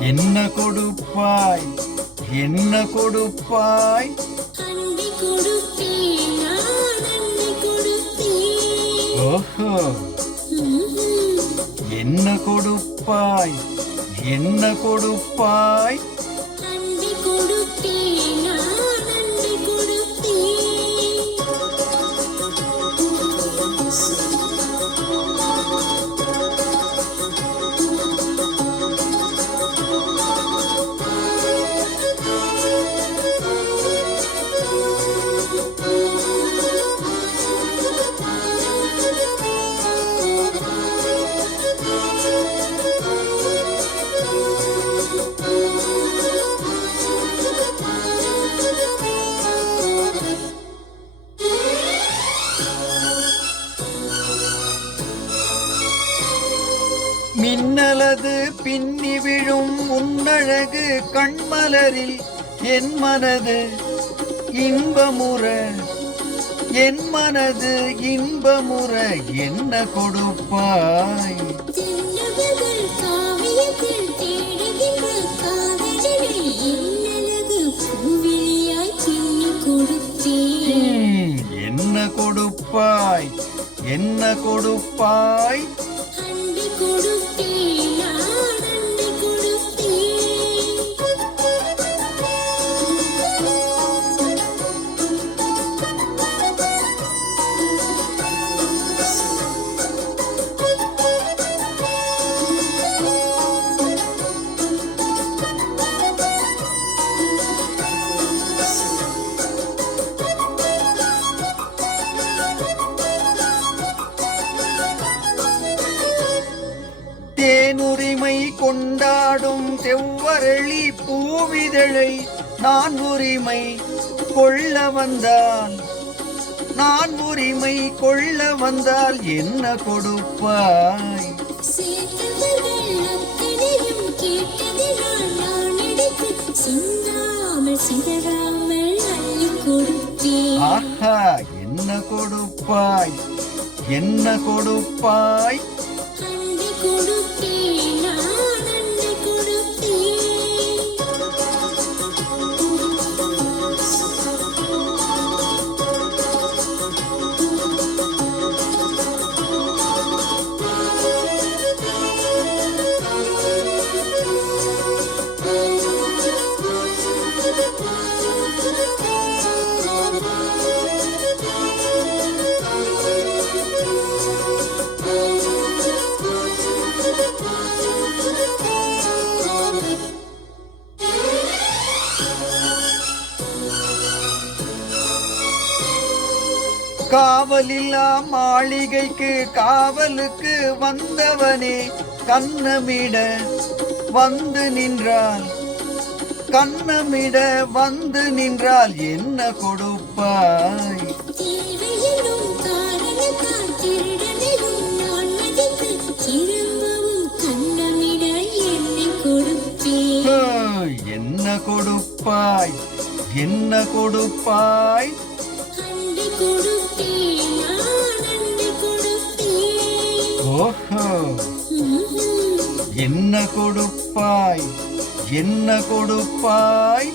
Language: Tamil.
என்ன கொடுப்பாய்? என்ன கொடுப்பாய்? ஓஹோ. என்ன கொடுப்பாய்? என்ன கொடுப்பாய்? மின்னலது பின்னி விழும் உன்னழகு கண்மலரில் என் மனது இன்பமுற என் மனது இன்பமுற என்ன கொடுப்பாய்? என்ன கொடுப்பாய்? என்ன கொடுப்பாய்? அன்பை கொடுத்தேன் தேனுரிமை கொண்டாடும் செவ்வரளி பூவிதழை நான் உரிமை கொள்ள வந்தால் நான் உரிமை கொள்ள வந்தால் என்ன கொடுப்பாய்? ஆஹா என்ன கொடுப்பாய்? என்ன கொடுப்பாய்? அன்பை காவலில்லா மாளிகைக்கு காவலுக்கு வந்தவனே கண்ணமிட வந்து நின்றால் கண்ணமிட வந்து நின்றால் என்ன கொடுப்பாய்? என்ன கொடுப்பாய்? என்ன கொடுப்பாய்? ஓஹோ. என்ன கொடுப்பாய்? என்ன கொடுப்பாய்?